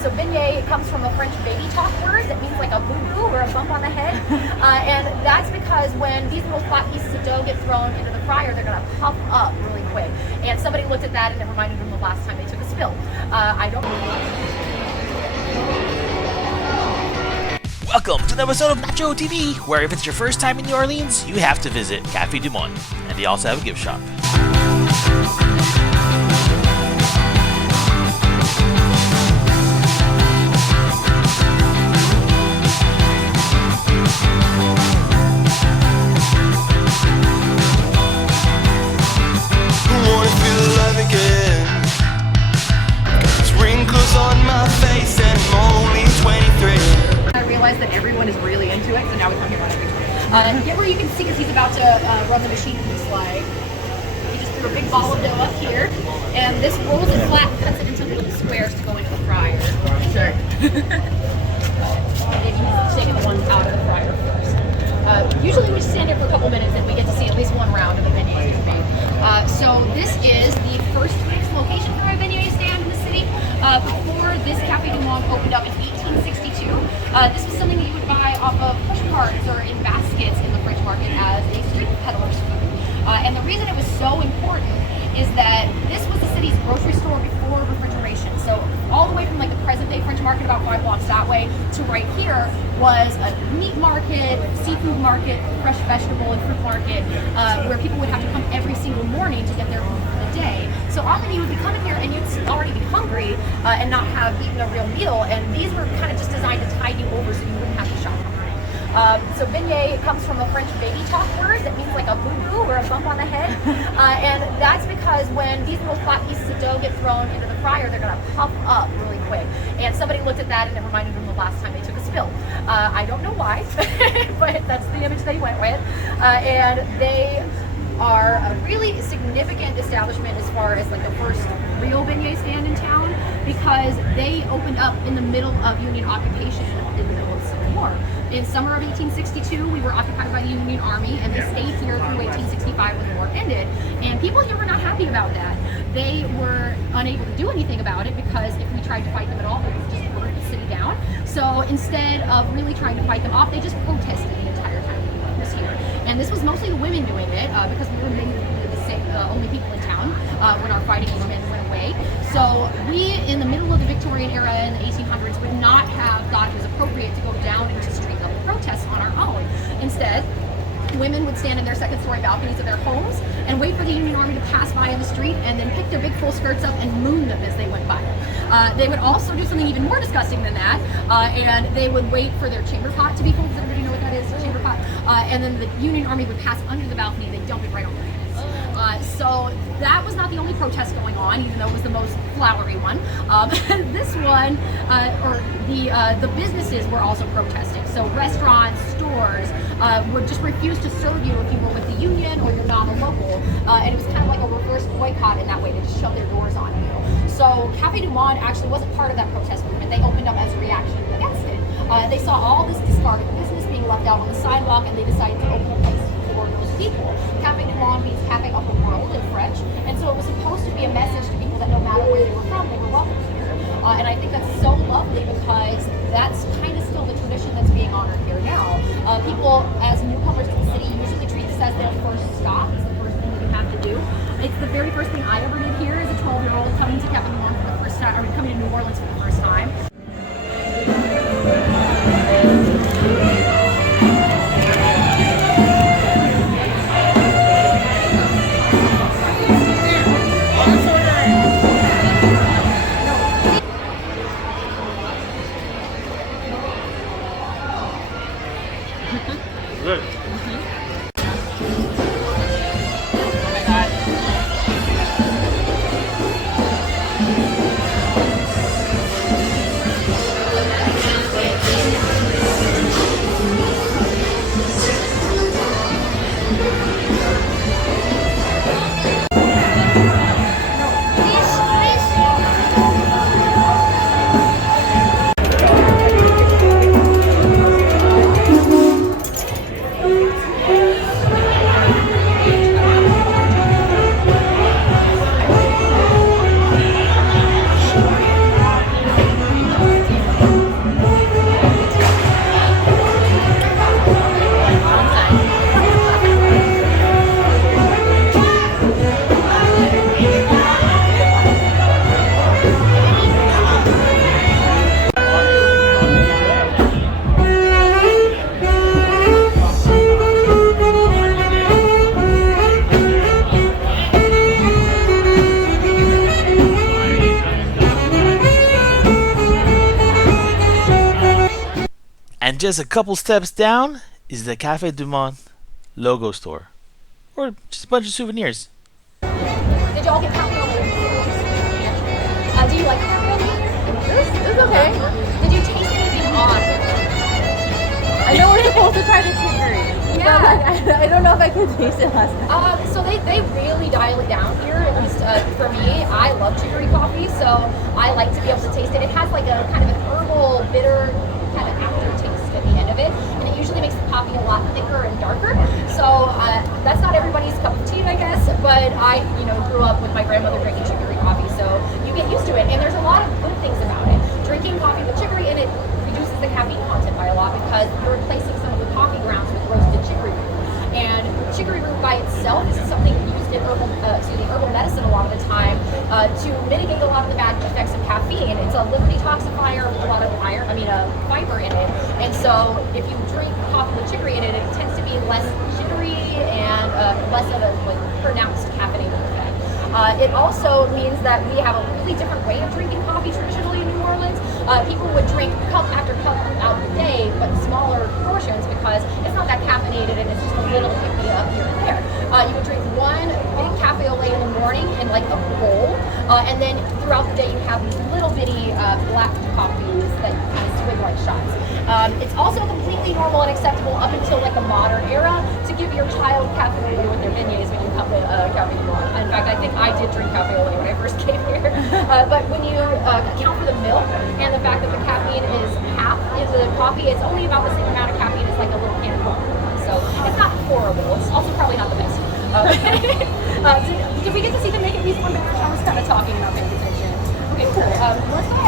So beignet comes from a French baby talk word that means like a boo-boo or a bump on the head. And that's because when these little flat pieces of dough get thrown into the fryer, they're gonna puff up really quick. And somebody looked at that and it reminded them the last time they took a spill. I don't Welcome to an episode of NachoTV, where if it's your first time in New Orleans, you have to visit Cafe du Monde, and they also have a gift shop. that everyone is really into it, so now we come here on every Get where you can see because he's about to run the machine through the slide. He just threw a big ball of dough up here, and this rolls it flat and cuts it into little squares to go into the fryer. Sure. And he's taking the ones out of the fryer first. Usually we stand here for a couple minutes and we get to see at least one round of the beignets being made. So this is the first fixed location for a beignet stand in the city. Before this Cafe du Monde opened up in 1862, this was something that you would buy off of push carts or in baskets in the French market as a street peddler's food. And the reason it was so important is that this was the city's grocery store before refrigeration. So all the way from like the present day French market about 5 blocks that way to right here was a meat market, seafood market, fresh vegetable and fruit market, where people would have to come every single morning to get their food for the day. So often you would be coming here and you'd already be hungry and not have eaten a real meal, and these were kind of just designed to tide you over so you wouldn't have to shop hungry. So beignet comes from a French baby talk word that means like a boo-boo or a bump on the head. And that's because when these little flat pieces of dough get thrown into the fryer, they're gonna puff up really quick. And somebody looked at that and it reminded them the last time they took a spill. I don't know why, but that's the image they went with. And they are a really significant establishment as far as like the first real beignet stand in town, because they opened up in the middle of Union occupation in the middle of the Civil War. In summer of 1862, we were occupied by the Union Army, and they stayed here through 1865 when the war ended. And people here were not happy about that. They were unable to do anything about it because if we tried to fight them at all, they would just burn the city down. So instead of really trying to fight them off, they just protested the entire time we was here. And this was mostly the women doing it because we were maybe the only people in town when our fighting men went away. So we, in the middle of the Victorian era in the 1800s, would not have thought it was appropriate to go down into street level protests on our own. Instead, women would stand in their second-story balconies of their homes and wait for the Union Army to pass by in the street and then pick their big full skirts up and moon them as they went by. They would also do something even more disgusting than that, and they would wait for their chamber pot to be full. Does everybody know what that is, a chamber pot? And then the Union Army would pass under the balcony and they'd dump it right on their heads. So that was not the only protest going on, even though it was the most flowery one. This one, the businesses were also protesting. So restaurants, stores would just refuse to serve you if you were with the union or you're not a local. And it was kind of like a reverse boycott in that way. They just shut their doors on you. So Cafe du Monde actually wasn't part of that protest movement. They opened up as a reaction against it. They saw all this discarded business being left out on the sidewalk, and they decided to open a place for those people. Cafe du Monde means cafe of the world in French, and so it was supposed to be a message to people that no matter where they were from, they were welcome here. And I think that's so lovely because that's kind of still the tradition that's being honored here now. People, as newcomers to the city, usually treat this as their first stop. It's the first thing that you have to do. It's the very first thing I ever did here as a 12-year-old coming to Cafe du Monde for the first time, or coming to New Orleans for the first time. Good. And just a couple steps down is the Cafe du Monde logo store. Or just a bunch of souvenirs. Did y'all get cafe au lait? Do you like cafe au lait? It's okay. Did you taste anything odd? I know we're supposed to try the chicory. Yeah. But I don't know if I could taste it last time. So they really dial it down here, at least for me. I love chicory coffee, so I like to be able to taste it. It has like a kind of an herbal, bitter kind of aftertaste at the end of it, and it usually makes the coffee a lot thicker and darker. So that's not everybody's cup of tea, I guess, but I, grew up with my grandmother drinking chicory coffee, so you get used to it. And there's a lot of good things about it. Drinking coffee with chicory, and it reduces the caffeine content by a lot because you're replacing some of the coffee grounds with roasted chicory root. And chicory root by itself is something used in herbal medicine a lot of the time to mitigate a lot of the bad effects of caffeine. It's a liver detoxifier with a lot of fiber in it. And so if you drink coffee with chicory in it, it tends to be less jittery and less of a pronounced caffeinated effect. It also means that we have a really different way of drinking coffee traditionally in New Orleans. People would drink cup after cup throughout the day, but smaller portions because it's not that caffeinated and it's just a little picky up here and there. You would drink one big cafe au lait in the morning in like a bowl, and then throughout the day you have these little bitty black coffees that you kind of swig like shots. It's also completely normal and acceptable up until like the modern era to give your child cafe au lait with their beignets when you come to Cafe du Monde. In fact, I think I did drink cafe au lait when I first came here. But when you account for the milk and the fact that the caffeine is half in the coffee, it's only about the same amount of caffeine as like a little can of Coca-Cola. So it's not horrible. It's also probably not the best. Did we get to see them make at least one beverage? I was kind of talking and not paying attention. Okay, cool. Let's go